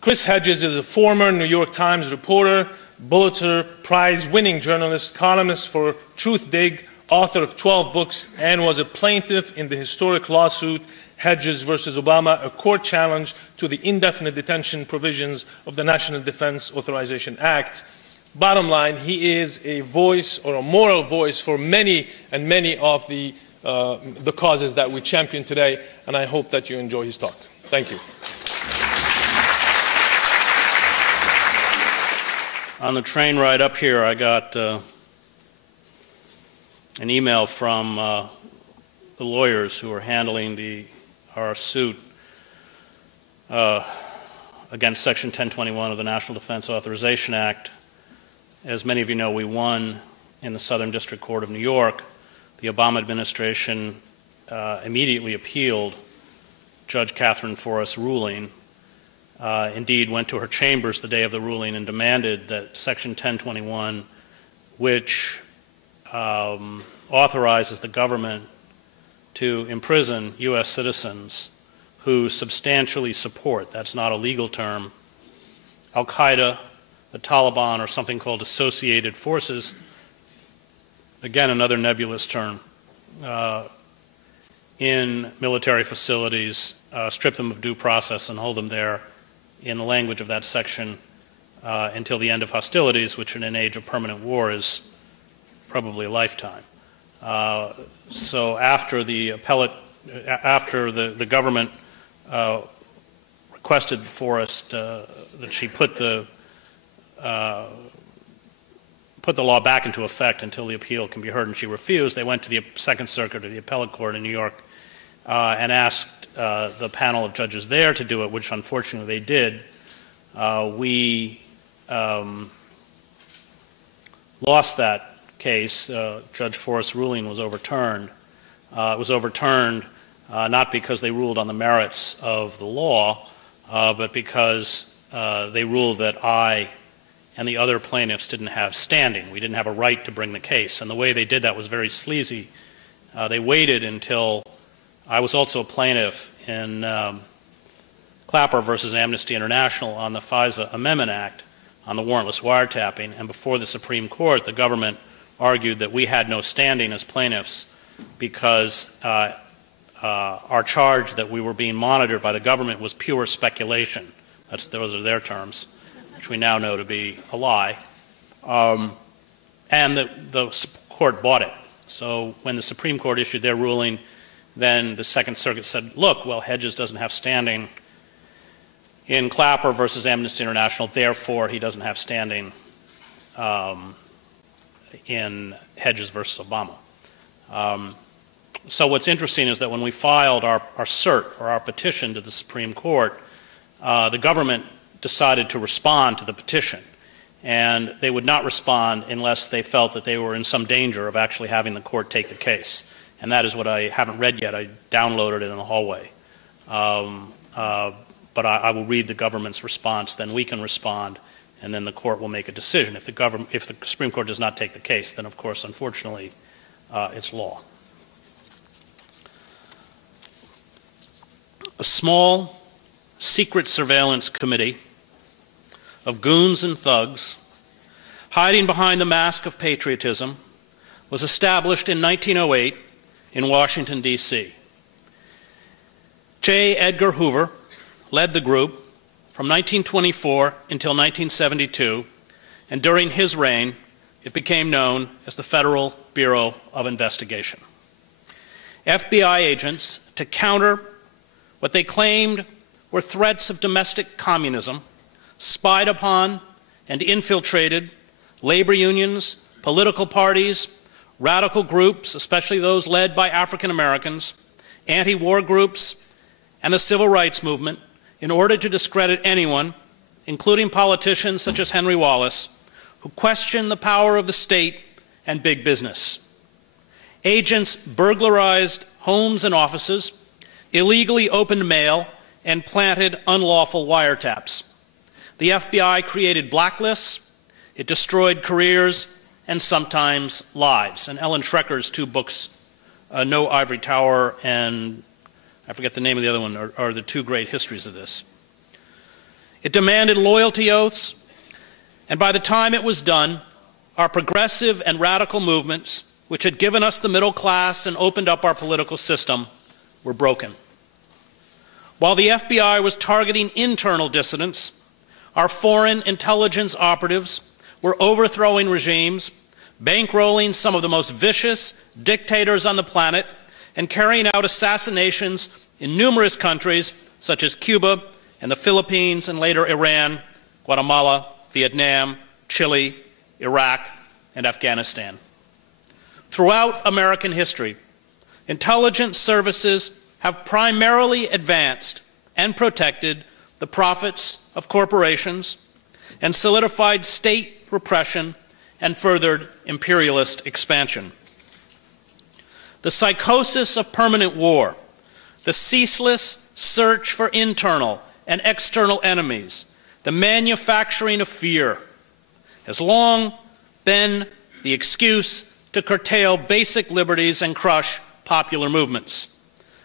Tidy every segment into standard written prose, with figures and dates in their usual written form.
Chris Hedges is a former New York Times reporter, Pulitzer Prize-winning journalist, columnist for Truthdig, author of 12 books, and was a plaintiff in the historic lawsuit Hedges versus Obama, a court challenge to the indefinite detention provisions of the National Defense Authorization Act. Bottom line, he is a voice, or a moral voice, for many and many of the causes that we champion today, and I hope that you enjoy his talk. Thank you. On the train ride up here, I got an email from the lawyers who are handling our suit against Section 1021 of the National Defense Authorization Act. As many of you know, we won in the Southern District Court of New York. The Obama administration immediately appealed Judge Catherine Forrest's ruling. Indeed, went to her chambers the day of the ruling and demanded that Section 1021, which authorizes the government to imprison U.S. citizens who substantially support, that's not a legal term, Al-Qaeda, the Taliban, or something called associated forces, again another nebulous term, in military facilities, strip them of due process and hold them there in the language of that section until the end of hostilities, which in an age of permanent war is probably a lifetime. So after the government requested Forrest that she put the law back into effect until the appeal can be heard, and she refused, they went to the Second Circuit or the Appellate Court in New York and asked the panel of judges there to do it, which unfortunately they did. We lost that case. Judge Forrest's ruling was overturned. It was overturned not because they ruled on the merits of the law, but because they ruled that I and the other plaintiffs didn't have standing. We didn't have a right to bring the case. And the way they did that was very sleazy. They waited until I was also a plaintiff in Clapper versus Amnesty International on the FISA Amendment Act on the warrantless wiretapping, and before the Supreme Court, the government argued that we had no standing as plaintiffs because our charge that we were being monitored by the government was pure speculation. Those are their terms, which we now know to be a lie. And the court bought it. So when the Supreme Court issued their ruling, then the Second Circuit said, look, well, Hedges doesn't have standing in Clapper versus Amnesty International, therefore he doesn't have standing in Hedges versus Obama. So what's interesting is that when we filed our cert, or our petition to the Supreme Court, the government decided to respond to the petition. And they would not respond unless they felt that they were in some danger of actually having the court take the case. And that is what I haven't read yet. I downloaded it in the hallway. But I will read the government's response, then we can respond, and then the court will make a decision. If the Supreme Court does not take the case, then of course, unfortunately, it's law. A small, secret surveillance committee of goons and thugs, hiding behind the mask of patriotism, was established in 1908 in Washington, D.C. J. Edgar Hoover led the group from 1924 until 1972, and during his reign, it became known as the Federal Bureau of Investigation. FBI agents, to counter what they claimed were threats of domestic communism, spied upon and infiltrated labor unions, political parties, radical groups, especially those led by African Americans, anti-war groups, and the civil rights movement, in order to discredit anyone, including politicians such as Henry Wallace, who questioned the power of the state and big business. Agents burglarized homes and offices, illegally opened mail, and planted unlawful wiretaps. The FBI created blacklists, it destroyed careers, and sometimes lives. And Ellen Schrecker's two books, No Ivory Tower and I forget the name of the other one, are the two great histories of this. It demanded loyalty oaths, and by the time it was done, our progressive and radical movements, which had given us the middle class and opened up our political system, were broken. While the FBI was targeting internal dissidents, our foreign intelligence operatives were overthrowing regimes, bankrolling some of the most vicious dictators on the planet, and carrying out assassinations in numerous countries such as Cuba and the Philippines and later Iran, Guatemala, Vietnam, Chile, Iraq, and Afghanistan. Throughout American history, intelligence services have primarily advanced and protected the profits of corporations and solidified state repression and furthered imperialist expansion. The psychosis of permanent war, the ceaseless search for internal and external enemies, the manufacturing of fear, has long been the excuse to curtail basic liberties and crush popular movements.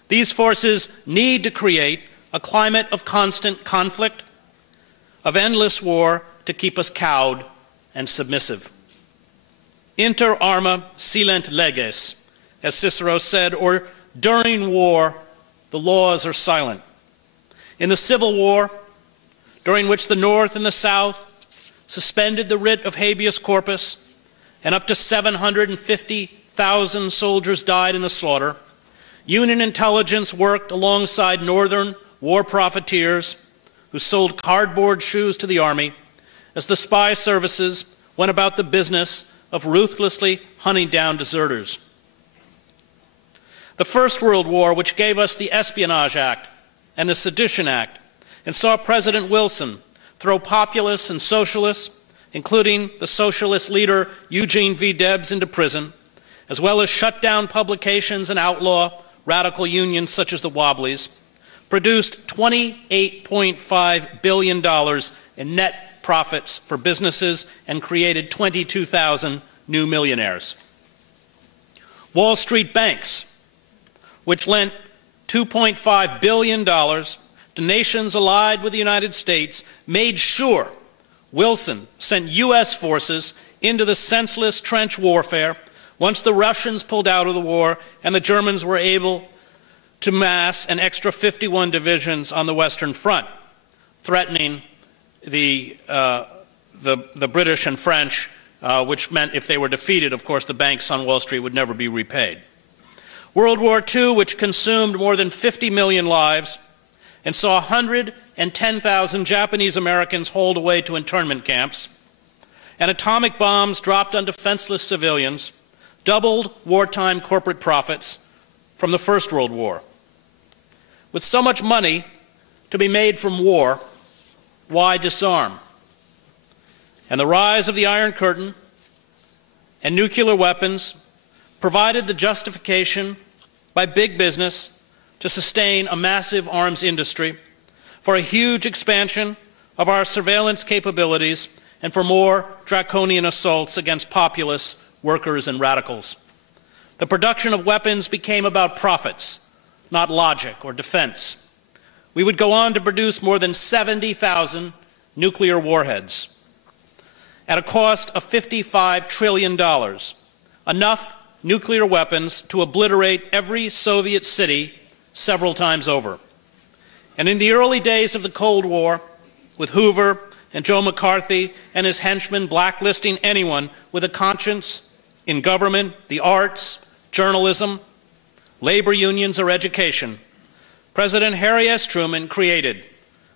These forces need to create a climate of constant conflict, of endless war, to keep us cowed and submissive. Inter arma silent leges, as Cicero said, or during war, the laws are silent. In the Civil War, during which the North and the South suspended the writ of habeas corpus, and up to 750,000 soldiers died in the slaughter, Union intelligence worked alongside Northern war profiteers who sold cardboard shoes to the Army as the spy services went about the business of ruthlessly hunting down deserters. The First World War, which gave us the Espionage Act and the Sedition Act, and saw President Wilson throw populists and socialists, including the socialist leader Eugene V. Debs, into prison, as well as shut down publications and outlaw radical unions such as the Wobblies, produced $28.5 billion in net profits for businesses and created 22,000 new millionaires. Wall Street banks, which lent $2.5 billion to nations allied with the United States, made sure Wilson sent U.S. forces into the senseless trench warfare once the Russians pulled out of the war and the Germans were able to mass an extra 51 divisions on the Western Front, threatening the British and French, which meant if they were defeated, of course, the banks on Wall Street would never be repaid. World War II, which consumed more than 50 million lives and saw 110,000 Japanese Americans hauled away to internment camps, and atomic bombs dropped on defenseless civilians, doubled wartime corporate profits from the First World War. With so much money to be made from war, why disarm? And the rise of the Iron Curtain and nuclear weapons provided the justification by big business to sustain a massive arms industry, for a huge expansion of our surveillance capabilities, and for more draconian assaults against populace, workers, and radicals. The production of weapons became about profits, not logic or defense. We would go on to produce more than 70,000 nuclear warheads at a cost of $55 trillion, enough nuclear weapons to obliterate every Soviet city several times over. And in the early days of the Cold War, with Hoover and Joe McCarthy and his henchmen blacklisting anyone with a conscience in government, the arts, journalism, labor unions, or education, President Harry S. Truman created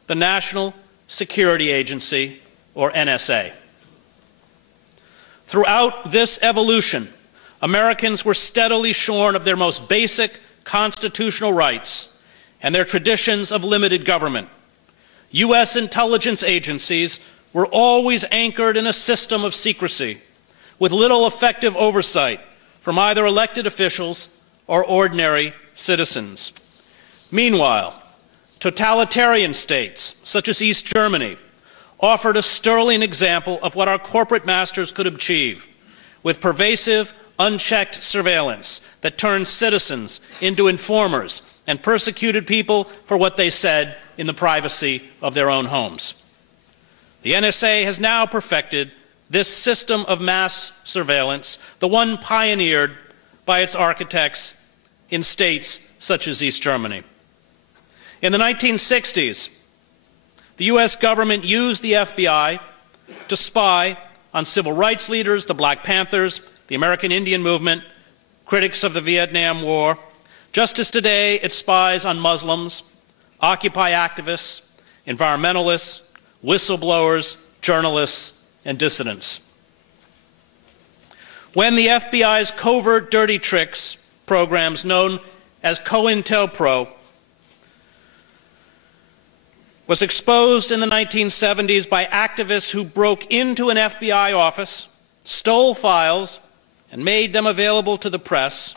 the National Security Agency, or NSA. Throughout this evolution, Americans were steadily shorn of their most basic constitutional rights and their traditions of limited government. U.S. intelligence agencies were always anchored in a system of secrecy, with little effective oversight from either elected officials or ordinary citizens. Meanwhile, totalitarian states, such as East Germany, offered a sterling example of what our corporate masters could achieve, with pervasive, unchecked surveillance that turned citizens into informers and persecuted people for what they said in the privacy of their own homes. The NSA has now perfected this system of mass surveillance, the one pioneered by its architects in states such as East Germany. In the 1960s, the U.S. government used the FBI to spy on civil rights leaders, the Black Panthers, the American Indian Movement, critics of the Vietnam War. Just as today it spies on Muslims, Occupy activists, environmentalists, whistleblowers, journalists, and dissidents. When the FBI's covert dirty tricks programs known as COINTELPRO was exposed in the 1970s by activists who broke into an FBI office, stole files, and made them available to the press,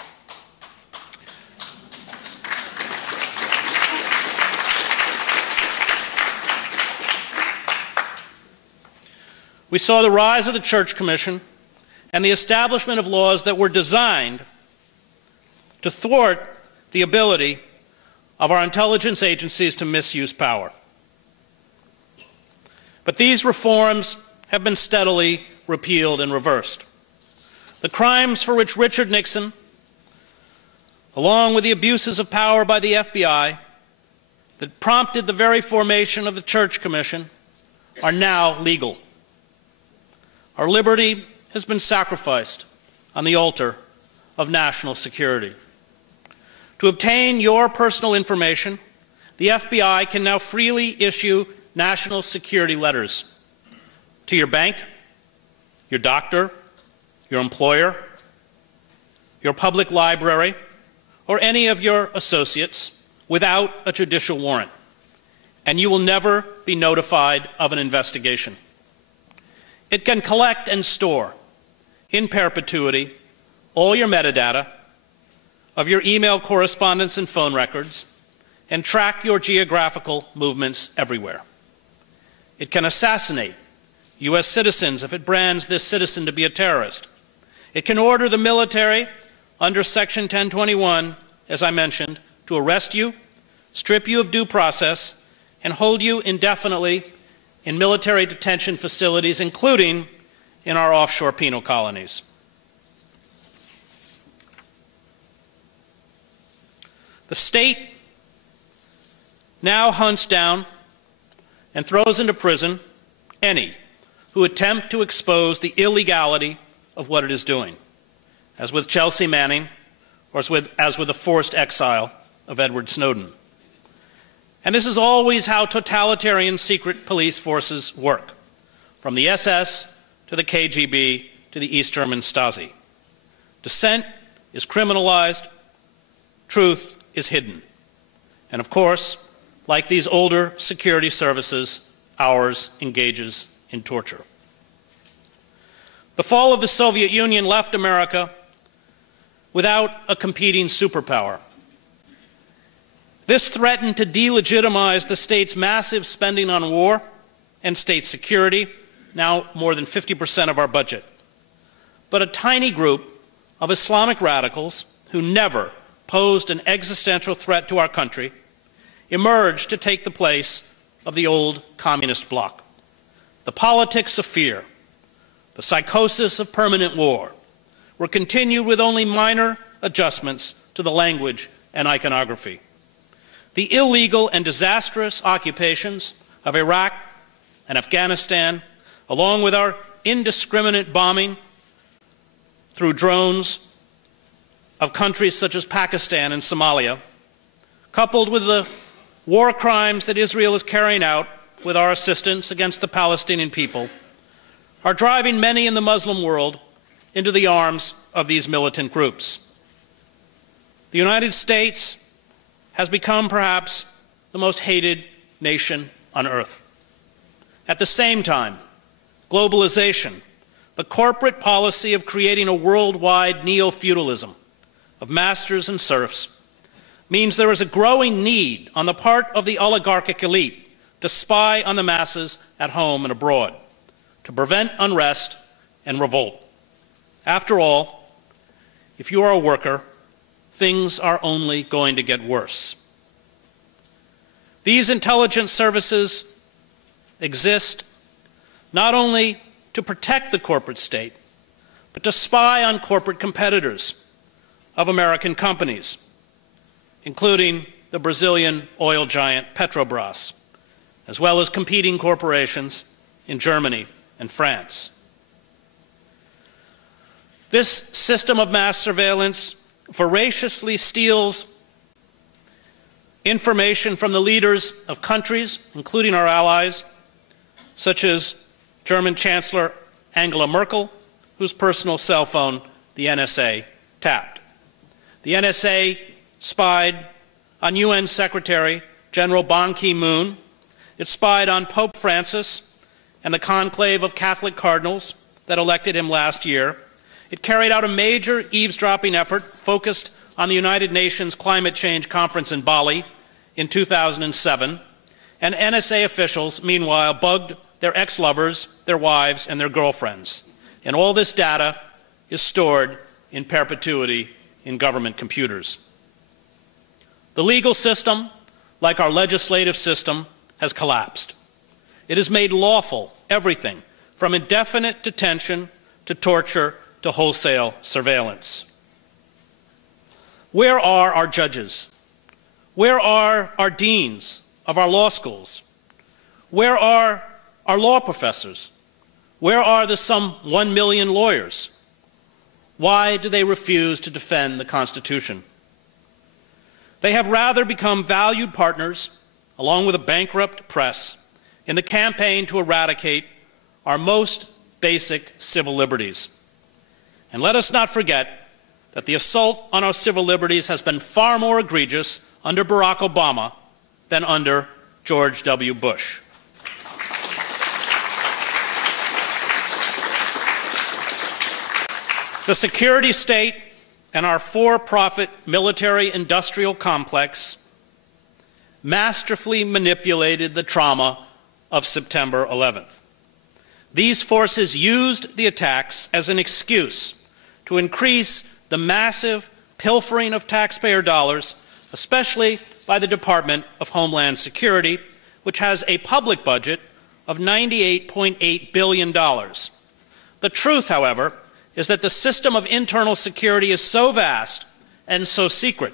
we saw the rise of the Church Commission and the establishment of laws that were designed to thwart the ability of our intelligence agencies to misuse power. But these reforms have been steadily repealed and reversed. The crimes for which Richard Nixon, along with the abuses of power by the FBI that prompted the very formation of the Church Commission, are now legal. Our liberty has been sacrificed on the altar of national security. To obtain your personal information, the FBI can now freely issue national security letters to your bank, your doctor, your employer, your public library, or any of your associates without a judicial warrant, and you will never be notified of an investigation. It can collect and store in perpetuity all your metadata of your email correspondence and phone records and track your geographical movements everywhere. It can assassinate U.S. citizens if it brands this citizen to be a terrorist. It can order the military under Section 1021, as I mentioned, to arrest you, strip you of due process, and hold you indefinitely in military detention facilities, including in our offshore penal colonies. The state now hunts down and throws into prison any who attempt to expose the illegality of what it is doing, as with Chelsea Manning, or as with the forced exile of Edward Snowden. And this is always how totalitarian secret police forces work, from the SS to the KGB to the East German Stasi. Dissent is criminalized, truth is hidden. And of course, like these older security services, ours engages in torture. The fall of the Soviet Union left America without a competing superpower. This threatened to delegitimize the state's massive spending on war and state security, now more than 50% of our budget. But a tiny group of Islamic radicals who never posed an existential threat to our country emerged to take the place of the old communist bloc. The politics of fear, the psychosis of permanent war, were continued with only minor adjustments to the language and iconography. The illegal and disastrous occupations of Iraq and Afghanistan, along with our indiscriminate bombing through drones of countries such as Pakistan and Somalia, coupled with the war crimes that Israel is carrying out with our assistance against the Palestinian people, are driving many in the Muslim world into the arms of these militant groups. The United States has become perhaps the most hated nation on earth. At the same time, globalization, the corporate policy of creating a worldwide neo-feudalism of masters and serfs, means there is a growing need on the part of the oligarchic elite to spy on the masses at home and abroad, to prevent unrest and revolt. After all, if you are a worker, things are only going to get worse. These intelligence services exist not only to protect the corporate state, but to spy on corporate competitors of American companies, including the Brazilian oil giant Petrobras, as well as competing corporations in Germany and France. This system of mass surveillance voraciously steals information from the leaders of countries, including our allies, such as German Chancellor Angela Merkel, whose personal cell phone the NSA tapped. The NSA spied on UN Secretary General Ban Ki-moon. It spied on Pope Francis and the conclave of Catholic cardinals that elected him last year. It carried out a major eavesdropping effort focused on the United Nations Climate Change Conference in Bali in 2007. And NSA officials, meanwhile, bugged their ex-lovers, their wives, and their girlfriends. And all this data is stored in perpetuity in government computers. The legal system, like our legislative system, has collapsed. It has made lawful everything from indefinite detention to torture to wholesale surveillance. Where are our judges? Where are our deans of our law schools? Where are our law professors? Where are the some 1 million lawyers? Why do they refuse to defend the Constitution? They have rather become valued partners, along with a bankrupt press, in the campaign to eradicate our most basic civil liberties. And let us not forget that the assault on our civil liberties has been far more egregious under Barack Obama than under George W. Bush. The security state and our for-profit military-industrial complex masterfully manipulated the trauma of September 11th. These forces used the attacks as an excuse to increase the massive pilfering of taxpayer dollars, especially by the Department of Homeland Security, which has a public budget of $98.8 billion. The truth, however, is that the system of internal security is so vast and so secret,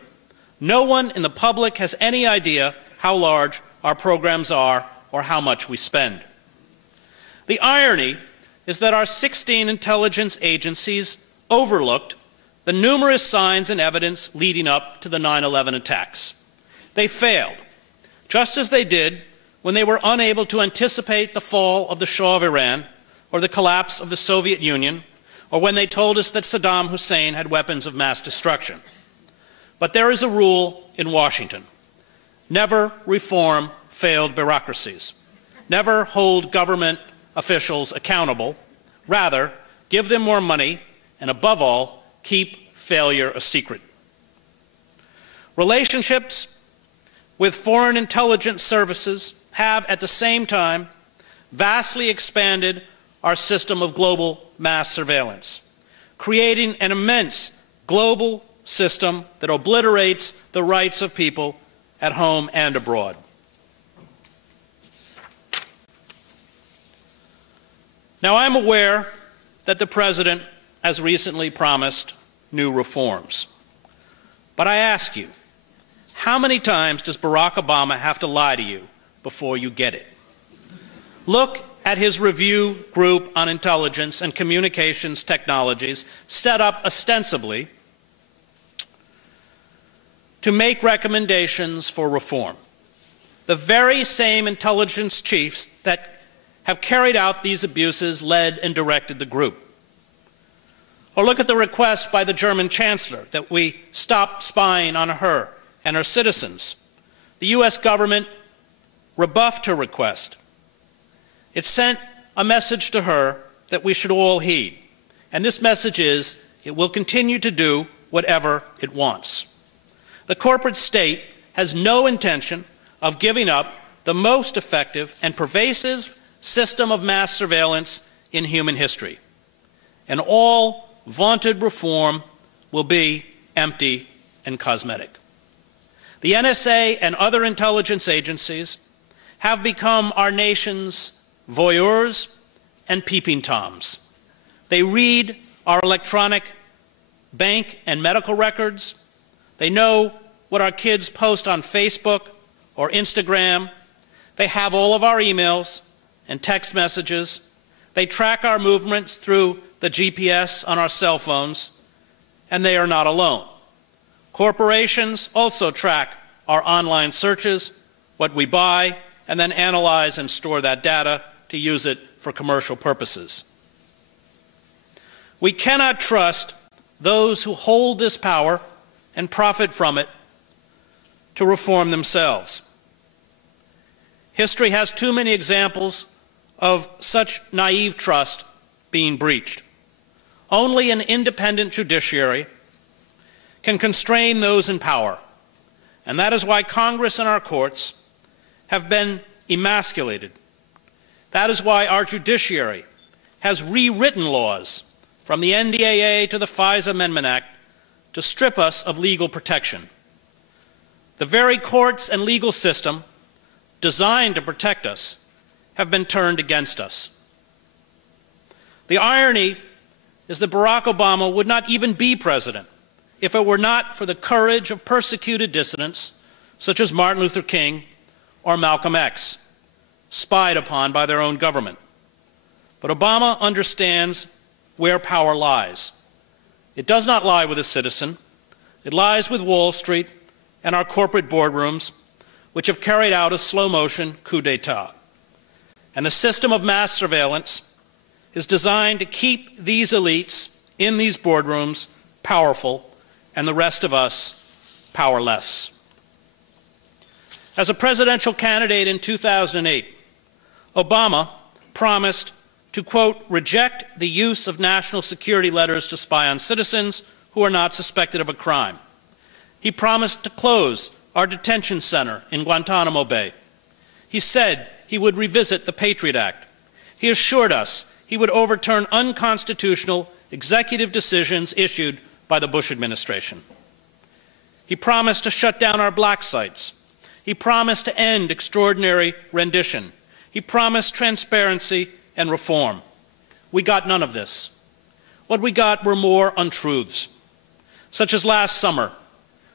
no one in the public has any idea how large our programs are or how much we spend. The irony is that our 16 intelligence agencies overlooked the numerous signs and evidence leading up to the 9/11 attacks. They failed, just as they did when they were unable to anticipate the fall of the Shah of Iran or the collapse of the Soviet Union, or when they told us that Saddam Hussein had weapons of mass destruction. But there is a rule in Washington: never reform failed bureaucracies. Never hold government officials accountable. Rather, give them more money, and above all, keep failure a secret. Relationships with foreign intelligence services have, at the same time, vastly expanded our system of global mass surveillance, creating an immense global system that obliterates the rights of people at home and abroad. Now, I'm aware that the President has recently promised new reforms. But I ask you, how many times does Barack Obama have to lie to you before you get it? Look at his review group on intelligence and communications technologies, set up ostensibly to make recommendations for reform. The very same intelligence chiefs that have carried out these abuses led and directed the group. Or look at the request by the German Chancellor that we stop spying on her and her citizens. The US government rebuffed her request. It sent a message to her that we should all heed. And this message is, it will continue to do whatever it wants. The corporate state has no intention of giving up the most effective and pervasive system of mass surveillance in human history. And all vaunted reform will be empty and cosmetic. The NSA and other intelligence agencies have become our nation's voyeurs and peeping toms. They read our electronic bank and medical records. They know what our kids post on Facebook or Instagram. They have all of our emails and text messages. They track our movements through the GPS on our cell phones, and they are not alone. Corporations also track our online searches, what we buy, and then analyze and store that data to use it for commercial purposes. We cannot trust those who hold this power and profit from it to reform themselves. History has too many examples of such naive trust being breached. Only an independent judiciary can constrain those in power, and that is why Congress and our courts have been emasculated. That is why our judiciary has rewritten laws, from the NDAA to the FISA Amendment Act, to strip us of legal protection. The very courts and legal system designed to protect us have been turned against us. The irony is that Barack Obama would not even be president if it were not for the courage of persecuted dissidents such as Martin Luther King or Malcolm X, spied upon by their own government. But Obama understands where power lies. It does not lie with a citizen. It lies with Wall Street and our corporate boardrooms, which have carried out a slow-motion coup d'etat. And the system of mass surveillance is designed to keep these elites in these boardrooms powerful and the rest of us powerless. As a presidential candidate in 2008, Obama promised to, quote, reject the use of national security letters to spy on citizens who are not suspected of a crime. He promised to close our detention center in Guantanamo Bay. He said he would revisit the Patriot Act. He assured us he would overturn unconstitutional executive decisions issued by the Bush administration. He promised to shut down our black sites. He promised to end extraordinary rendition. He promised transparency and reform. We got none of this. What we got were more untruths, such as last summer,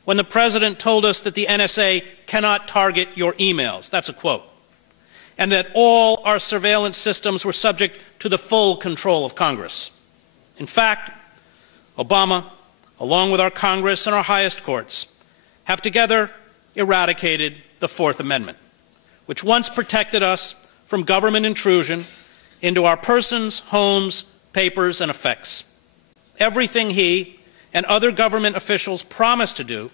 when the President told us that the NSA cannot target your emails. That's a quote. And that all our surveillance systems were subject to the full control of Congress. In fact, Obama, along with our Congress and our highest courts, have together eradicated the Fourth Amendment, which once protected us from government intrusion into our persons, homes, papers, and effects. Everything he and other government officials promised to do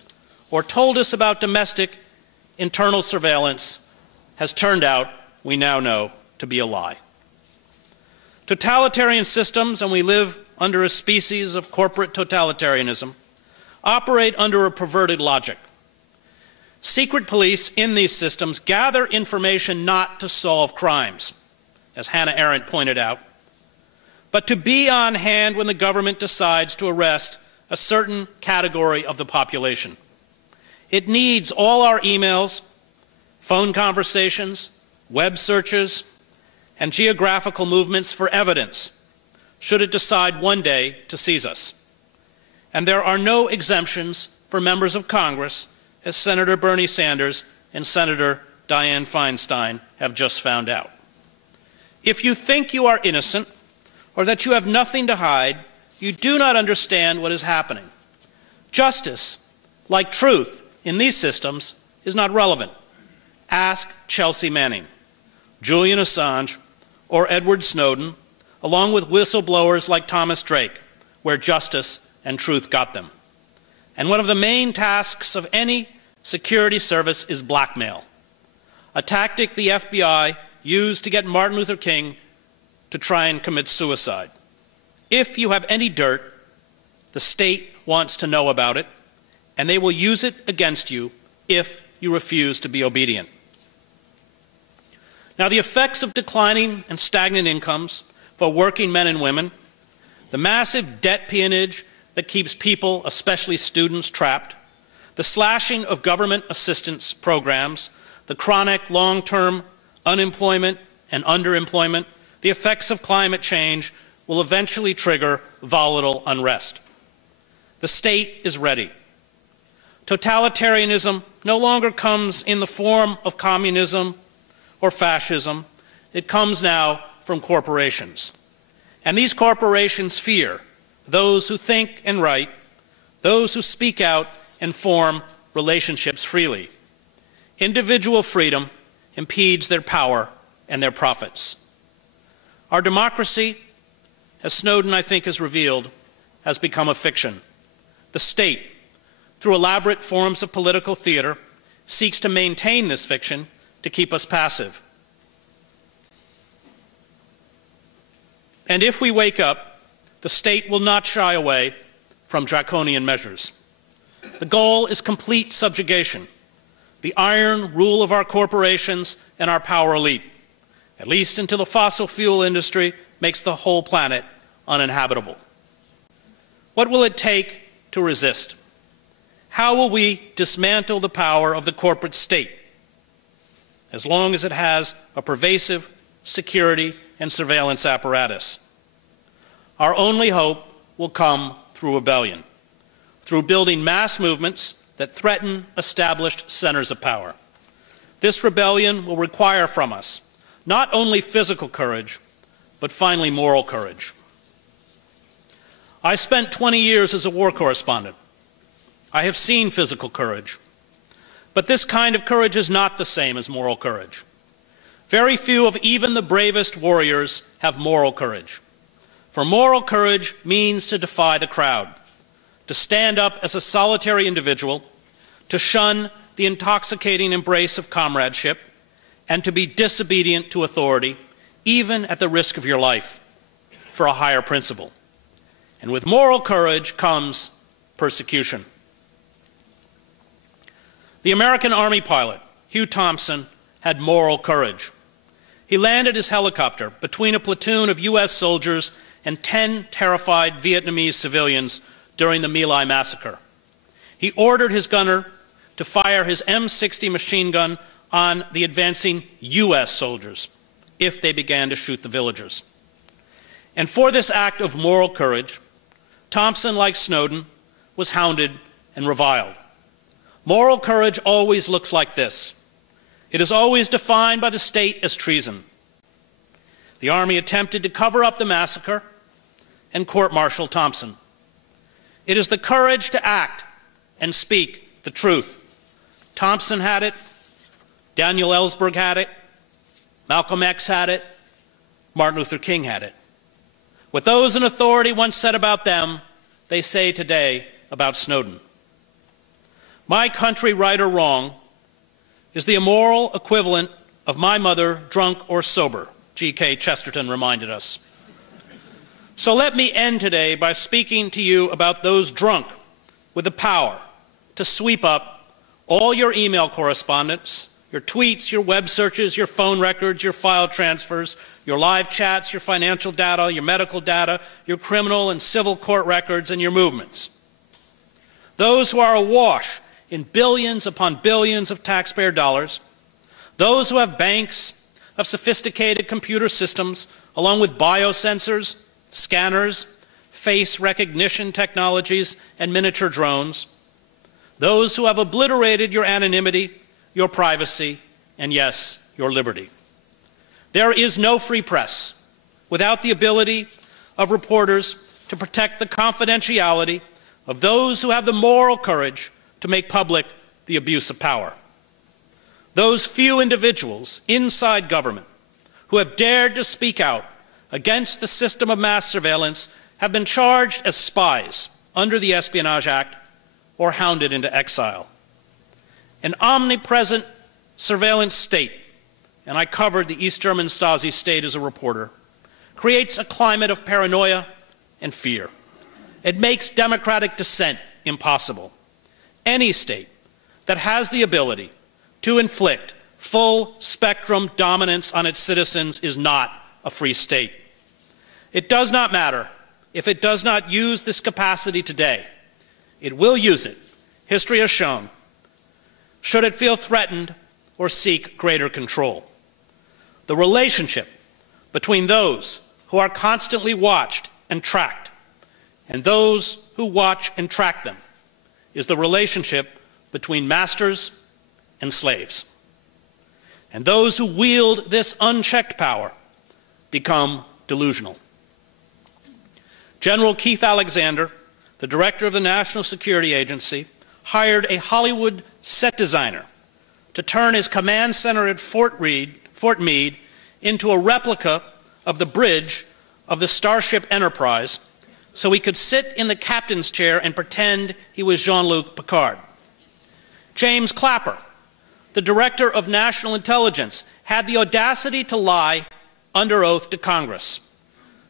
or told us about domestic internal surveillance has turned out, we now know, to be a lie. Totalitarian systems, and we live under a species of corporate totalitarianism, operate under a perverted logic. Secret police in these systems gather information not to solve crimes, as Hannah Arendt pointed out, but to be on hand when the government decides to arrest a certain category of the population. It needs all our emails, phone conversations, web searches, and geographical movements for evidence, should it decide one day to seize us. And there are no exemptions for members of Congress, as Senator Bernie Sanders and Senator Dianne Feinstein have just found out. If you think you are innocent or that you have nothing to hide, you do not understand what is happening. Justice, like truth in these systems, is not relevant. Ask Chelsea Manning, Julian Assange, or Edward Snowden, along with whistleblowers like Thomas Drake, where justice and truth got them. And one of the main tasks of any security service is blackmail, a tactic the FBI used to get Martin Luther King to try and commit suicide. If you have any dirt, the state wants to know about it, and they will use it against you if you refuse to be obedient. Now, the effects of declining and stagnant incomes for working men and women, the massive debt peonage that keeps people, especially students, trapped, the slashing of government assistance programs, the chronic long-term unemployment and underemployment, the effects of climate change will eventually trigger volatile unrest. The state is ready. Totalitarianism no longer comes in the form of communism or fascism. It comes now from corporations. And these corporations fear those who think and write, those who speak out and form relationships freely. Individual freedom impedes their power and their profits. Our democracy, as Snowden, I think, has revealed, has become a fiction. The state, through elaborate forms of political theater, seeks to maintain this fiction to keep us passive. And if we wake up, the state will not shy away from draconian measures. The goal is complete subjugation, the iron rule of our corporations and our power elite, at least until the fossil fuel industry makes the whole planet uninhabitable. What will it take to resist? How will we dismantle the power of the corporate state as long as it has a pervasive security and surveillance apparatus? Our only hope will come through rebellion, through building mass movements that threaten established centers of power. This rebellion will require from us not only physical courage, but finally moral courage. I spent 20 years as a war correspondent. I have seen physical courage. But this kind of courage is not the same as moral courage. Very few of even the bravest warriors have moral courage. For moral courage means to defy the crowd, to stand up as a solitary individual, to shun the intoxicating embrace of comradeship, and to be disobedient to authority, even at the risk of your life, for a higher principle. And with moral courage comes persecution. The American Army pilot, Hugh Thompson, had moral courage. He landed his helicopter between a platoon of U.S. soldiers and 10 terrified Vietnamese civilians during the My Lai massacre. He ordered his gunner to fire his M60 machine gun on the advancing U.S. soldiers if they began to shoot the villagers. And for this act of moral courage, Thompson, like Snowden, was hounded and reviled. Moral courage always looks like this. It is always defined by the state as treason. The Army attempted to cover up the massacre and court-martial Thompson. It is the courage to act and speak the truth. Thompson had it, Daniel Ellsberg had it, Malcolm X had it, Martin Luther King had it. What those in authority once said about them, they say today about Snowden. My country, right or wrong, is the immoral equivalent of my mother, drunk or sober, G.K. Chesterton reminded us. So let me end today by speaking to you about those drunk with the power to sweep up all your email correspondence, your tweets, your web searches, your phone records, your file transfers, your live chats, your financial data, your medical data, your criminal and civil court records, and your movements. Those who are awash in billions upon billions of taxpayer dollars, those who have banks of sophisticated computer systems, along with biosensors, scanners, face recognition technologies, and miniature drones, those who have obliterated your anonymity, your privacy, and yes, your liberty. There is no free press without the ability of reporters to protect the confidentiality of those who have the moral courage to make public the abuse of power. Those few individuals inside government who have dared to speak out against the system of mass surveillance have been charged as spies under the Espionage Act or hounded into exile. An omnipresent surveillance state, and I covered the East German Stasi state as a reporter, creates a climate of paranoia and fear. It makes democratic dissent impossible. Any state that has the ability to inflict full spectrum dominance on its citizens is not a free state. It does not matter if it does not use this capacity today, it will use it, history has shown, should it feel threatened or seek greater control. The relationship between those who are constantly watched and tracked and those who watch and track them is the relationship between masters and slaves. And those who wield this unchecked power become delusional. General Keith Alexander, the director of the National Security Agency, hired a Hollywood set designer to turn his command center at Fort Meade into a replica of the bridge of the Starship Enterprise so he could sit in the captain's chair and pretend he was Jean-Luc Picard. James Clapper, the director of national intelligence, had the audacity to lie under oath to Congress.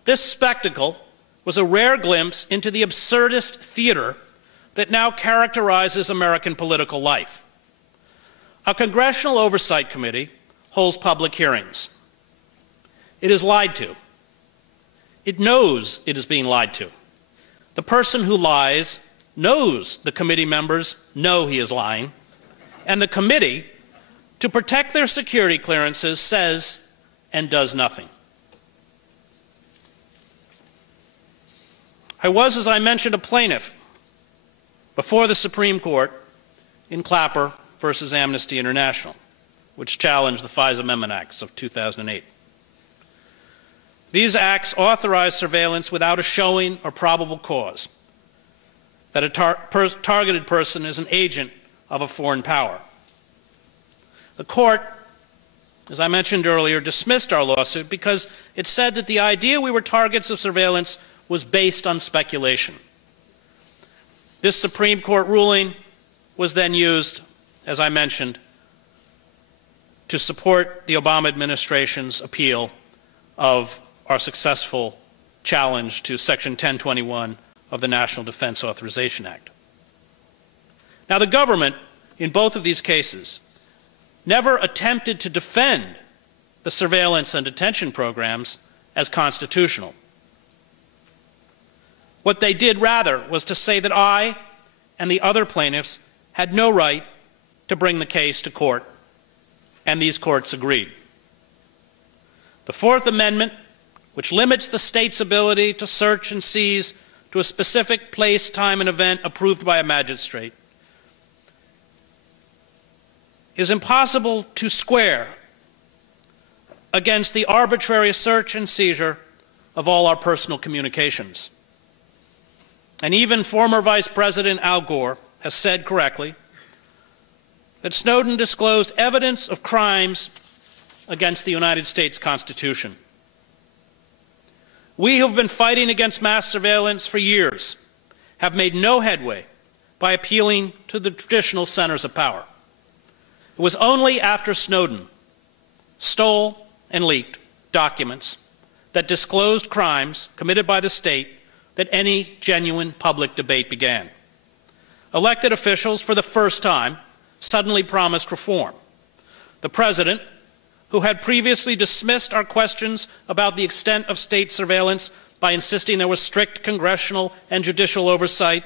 This spectacle was a rare glimpse into the absurdist theater that now characterizes American political life. A Congressional Oversight Committee holds public hearings. It is lied to. It knows it is being lied to. The person who lies knows the committee members know he is lying, and the committee, to protect their security clearances, says and does nothing. I was, as I mentioned, a plaintiff before the Supreme Court in Clapper versus Amnesty International, which challenged the FISA Amendment Acts of 2008. These acts authorize surveillance without a showing or probable cause that a targeted person is an agent of a foreign power. The court, as I mentioned earlier, dismissed our lawsuit because it said that the idea we were targets of surveillance was based on speculation. This Supreme Court ruling was then used, as I mentioned, to support the Obama administration's appeal of our successful challenge to Section 1021 of the National Defense Authorization Act. Now, the government, in both of these cases, never attempted to defend the surveillance and detention programs as constitutional. What they did, rather, was to say that I and the other plaintiffs had no right to bring the case to court, and these courts agreed. The Fourth Amendment, which limits the state's ability to search and seize to a specific place, time, and event approved by a magistrate, is impossible to square against the arbitrary search and seizure of all our personal communications. And even former Vice President Al Gore has said correctly that Snowden disclosed evidence of crimes against the United States Constitution. We who have been fighting against mass surveillance for years have made no headway by appealing to the traditional centers of power. It was only after Snowden stole and leaked documents that disclosed crimes committed by the state that any genuine public debate began. Elected officials, for the first time, suddenly promised reform. The President, who had previously dismissed our questions about the extent of state surveillance by insisting there was strict congressional and judicial oversight,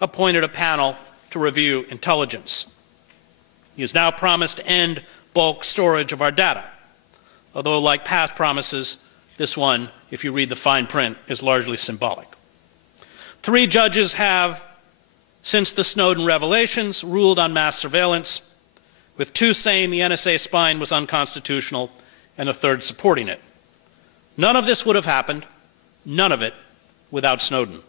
appointed a panel to review intelligence. He has now promised to end bulk storage of our data, although, like past promises, this one, if you read the fine print, is largely symbolic. 3 judges have, since the Snowden revelations, ruled on mass surveillance, with 2 saying the NSA spying was unconstitutional and a 3rd supporting it. None of this would have happened, none of it, without Snowden.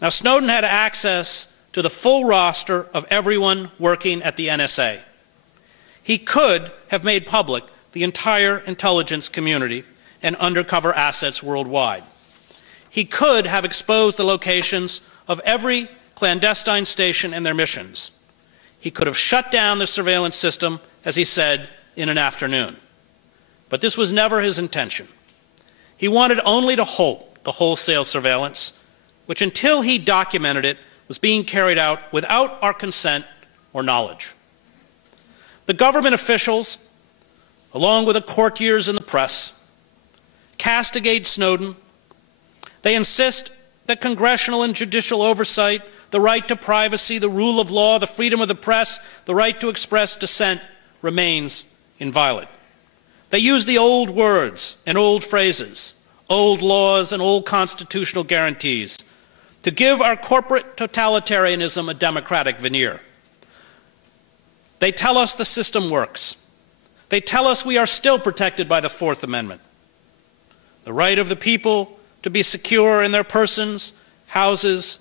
Now, Snowden had access to the full roster of everyone working at the NSA. He could have made public the entire intelligence community and undercover assets worldwide. He could have exposed the locations of every clandestine station and their missions. He could have shut down the surveillance system, as he said, in an afternoon. But this was never his intention. He wanted only to halt the wholesale surveillance, which until he documented it was being carried out without our consent or knowledge. The government officials, along with the courtiers and the press, castigate Snowden. They insist that congressional and judicial oversight, the right to privacy, the rule of law, the freedom of the press, the right to express dissent remains inviolate. They use the old words and old phrases, old laws and old constitutional guarantees to give our corporate totalitarianism a democratic veneer. They tell us the system works. They tell us we are still protected by the Fourth Amendment, the right of the people to be secure in their persons, houses,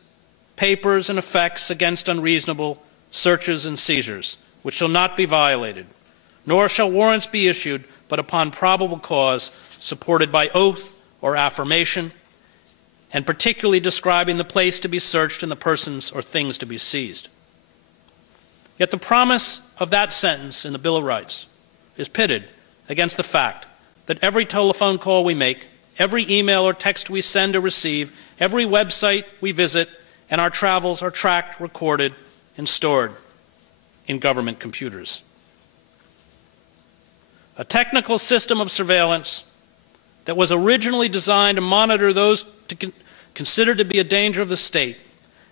papers, and effects against unreasonable searches and seizures, which shall not be violated, nor shall warrants be issued but upon probable cause, supported by oath or affirmation, and particularly describing the place to be searched and the persons or things to be seized. Yet the promise of that sentence in the Bill of Rights is pitted against the fact that every telephone call we make, every email or text we send or receive, every website we visit, and our travels are tracked, recorded, and stored in government computers. A technical system of surveillance that was originally designed to monitor those considered to be a danger of the state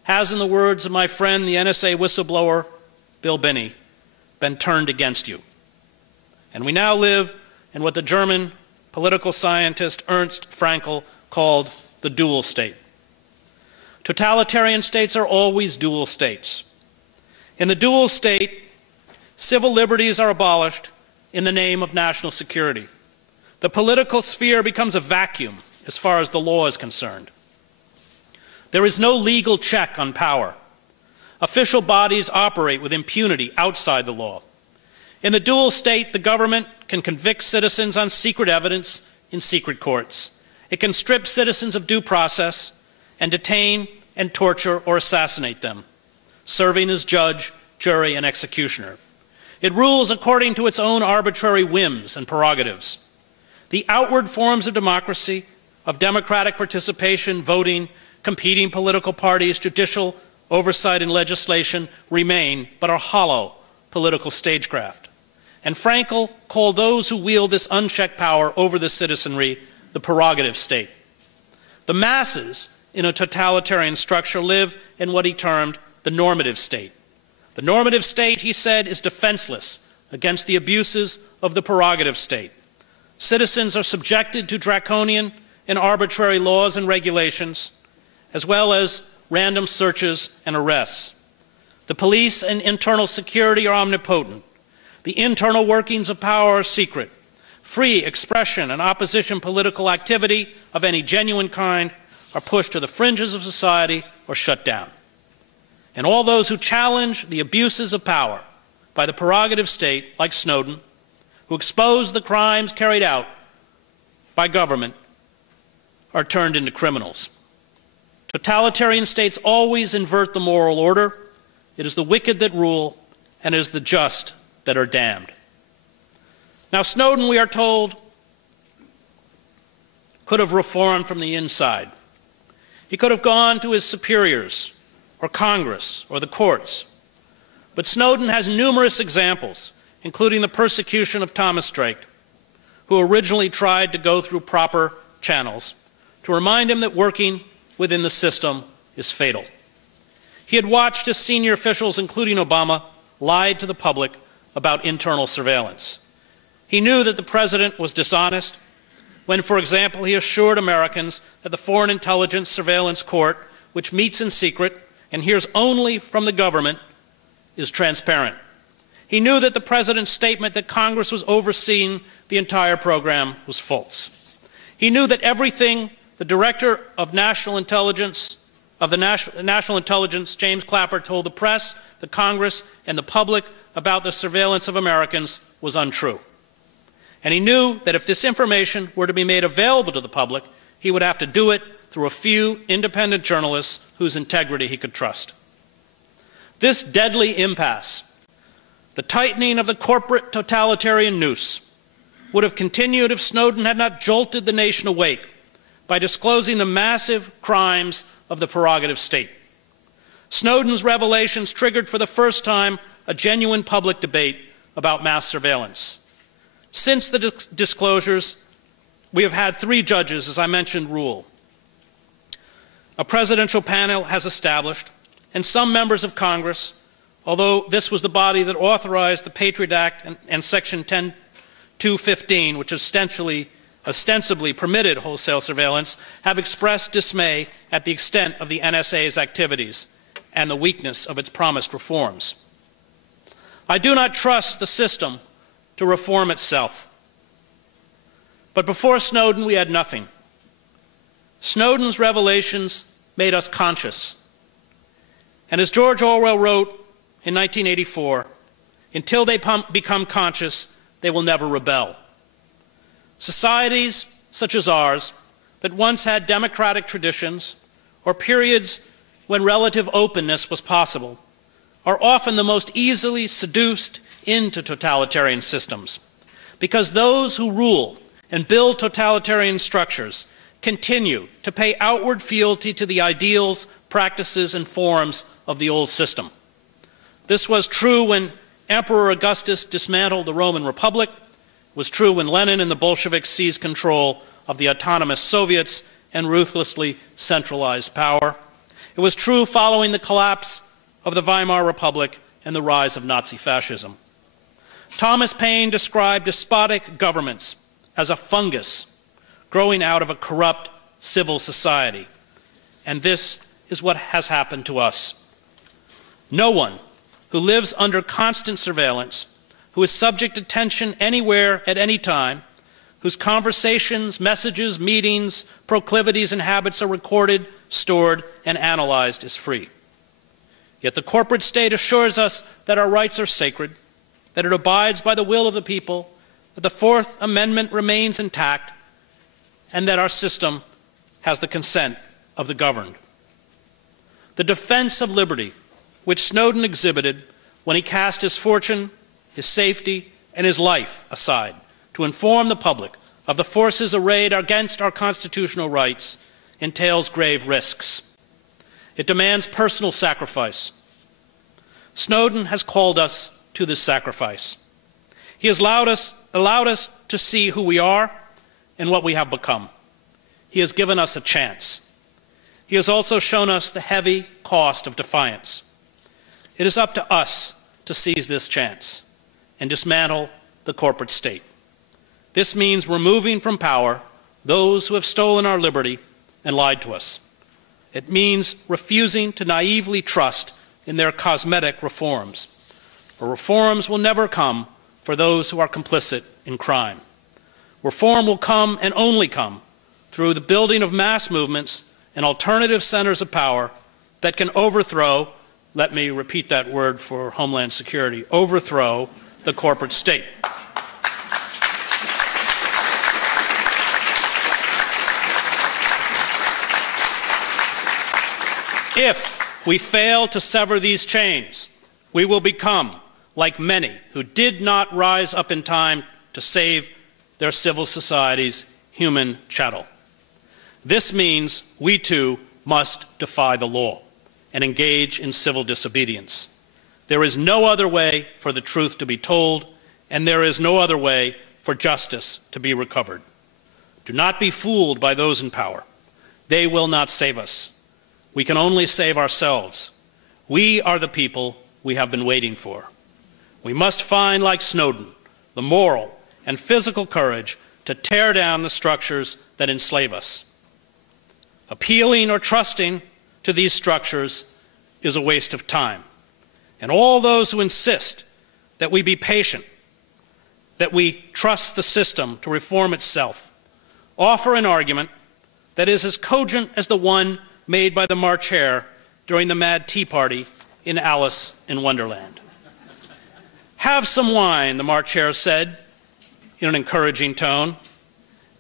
has, in the words of my friend, the NSA whistleblower, Bill Binney, been turned against you. And we now live in what the German political scientist Ernst Fraenkel called the dual state. Totalitarian states are always dual states. In the dual state, civil liberties are abolished in the name of national security. The political sphere becomes a vacuum as far as the law is concerned. There is no legal check on power. Official bodies operate with impunity outside the law. In the dual state, the government can convict citizens on secret evidence in secret courts. It can strip citizens of due process and detain and torture or assassinate them, serving as judge, jury, and executioner. It rules according to its own arbitrary whims and prerogatives. The outward forms of democracy, of democratic participation, voting, competing political parties, judicial oversight, and legislation remain, but are hollow political stagecraft. And Fraenkel called those who wield this unchecked power over the citizenry the prerogative state. The masses in a totalitarian structure live in what he termed the normative state. The normative state, he said, is defenseless against the abuses of the prerogative state. Citizens are subjected to draconian and arbitrary laws and regulations, as well as random searches and arrests. The police and internal security are omnipotent. The internal workings of power are secret. Free expression and opposition political activity of any genuine kind are pushed to the fringes of society or shut down. And all those who challenge the abuses of power by the prerogative state, like Snowden, who expose the crimes carried out by government, are turned into criminals. Totalitarian states always invert the moral order. It is the wicked that rule, and it is the just that are damned. Now, Snowden, we are told, could have reformed from the inside. He could have gone to his superiors, or Congress, or the courts. But Snowden has numerous examples, including the persecution of Thomas Drake, who originally tried to go through proper channels, to remind him that working within the system is fatal. He had watched his senior officials, including Obama, lie to the public about internal surveillance. He knew that the president was dishonest when, for example, he assured Americans that the Foreign Intelligence Surveillance Court, which meets in secret and hears only from the government, is transparent. He knew that the president's statement that Congress was overseeing the entire program was false. He knew that everything the Director of National Intelligence, National Intelligence, James Clapper, told the press, the Congress, and the public about the surveillance of Americans was untrue. And he knew that if this information were to be made available to the public, he would have to do it through a few independent journalists whose integrity he could trust. This deadly impasse, the tightening of the corporate totalitarian noose, would have continued if Snowden had not jolted the nation awake by disclosing the massive crimes of the prerogative state. Snowden's revelations triggered for the first time a genuine public debate about mass surveillance. Since the disclosures, we have had 3 judges, as I mentioned, rule. a presidential panel has established, and some members of Congress, although this was the body that authorized the Patriot Act and Section 10215, which ostensibly permitted wholesale surveillance, have expressed dismay at the extent of the NSA's activities and the weakness of its promised reforms. I do not trust the system to reform itself. But before Snowden, we had nothing. Snowden's revelations made us conscious. And as George Orwell wrote in 1984, until they become conscious, they will never rebel. Societies such as ours, that once had democratic traditions or periods when relative openness was possible, are often the most easily seduced into totalitarian systems, because those who rule and build totalitarian structures continue to pay outward fealty to the ideals, practices, and forms of the old system. This was true when Emperor Augustus dismantled the Roman Republic. It was true when Lenin and the Bolsheviks seized control of the autonomous Soviets and ruthlessly centralized power. It was true following the collapse of the Weimar Republic and the rise of Nazi fascism. Thomas Paine described despotic governments as a fungus growing out of a corrupt civil society. And this is what has happened to us. No one who lives under constant surveillance, who is subject to tension anywhere at any time, whose conversations, messages, meetings, proclivities, and habits are recorded, stored, and analyzed is free. Yet the corporate state assures us that our rights are sacred, that it abides by the will of the people, that the Fourth Amendment remains intact, and that our system has the consent of the governed. The defense of liberty, which Snowden exhibited when he cast his fortune, his safety, and his life aside to inform the public of the forces arrayed against our constitutional rights, entails grave risks. It demands personal sacrifice. Snowden has called us to this sacrifice. He has allowed us to see who we are and what we have become. He has given us a chance. He has also shown us the heavy cost of defiance. It is up to us to seize this chance and dismantle the corporate state. This means removing from power those who have stolen our liberty and lied to us. It means refusing to naively trust in their cosmetic reforms. For reforms will never come for those who are complicit in crime. Reform will come and only come through the building of mass movements and alternative centers of power that can overthrow, let me repeat that word for Homeland Security, overthrow the corporate state. If we fail to sever these chains, we will become like many who did not rise up in time to save their civil society's human chattel. This means we too must defy the law and engage in civil disobedience. There is no other way for the truth to be told, and there is no other way for justice to be recovered. Do not be fooled by those in power. They will not save us. We can only save ourselves. We are the people we have been waiting for. We must find, like Snowden, the moral and physical courage to tear down the structures that enslave us. Appealing or trusting to these structures is a waste of time. And all those who insist that we be patient, that we trust the system to reform itself, offer an argument that is as cogent as the one made by the March Hare during the Mad Tea Party in Alice in Wonderland. Have some wine, the March Hare said in an encouraging tone.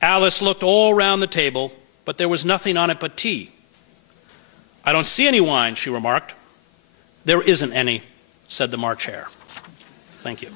Alice looked all round the table, but there was nothing on it but tea. I don't see any wine, she remarked. There isn't any, said the March Hare. Thank you.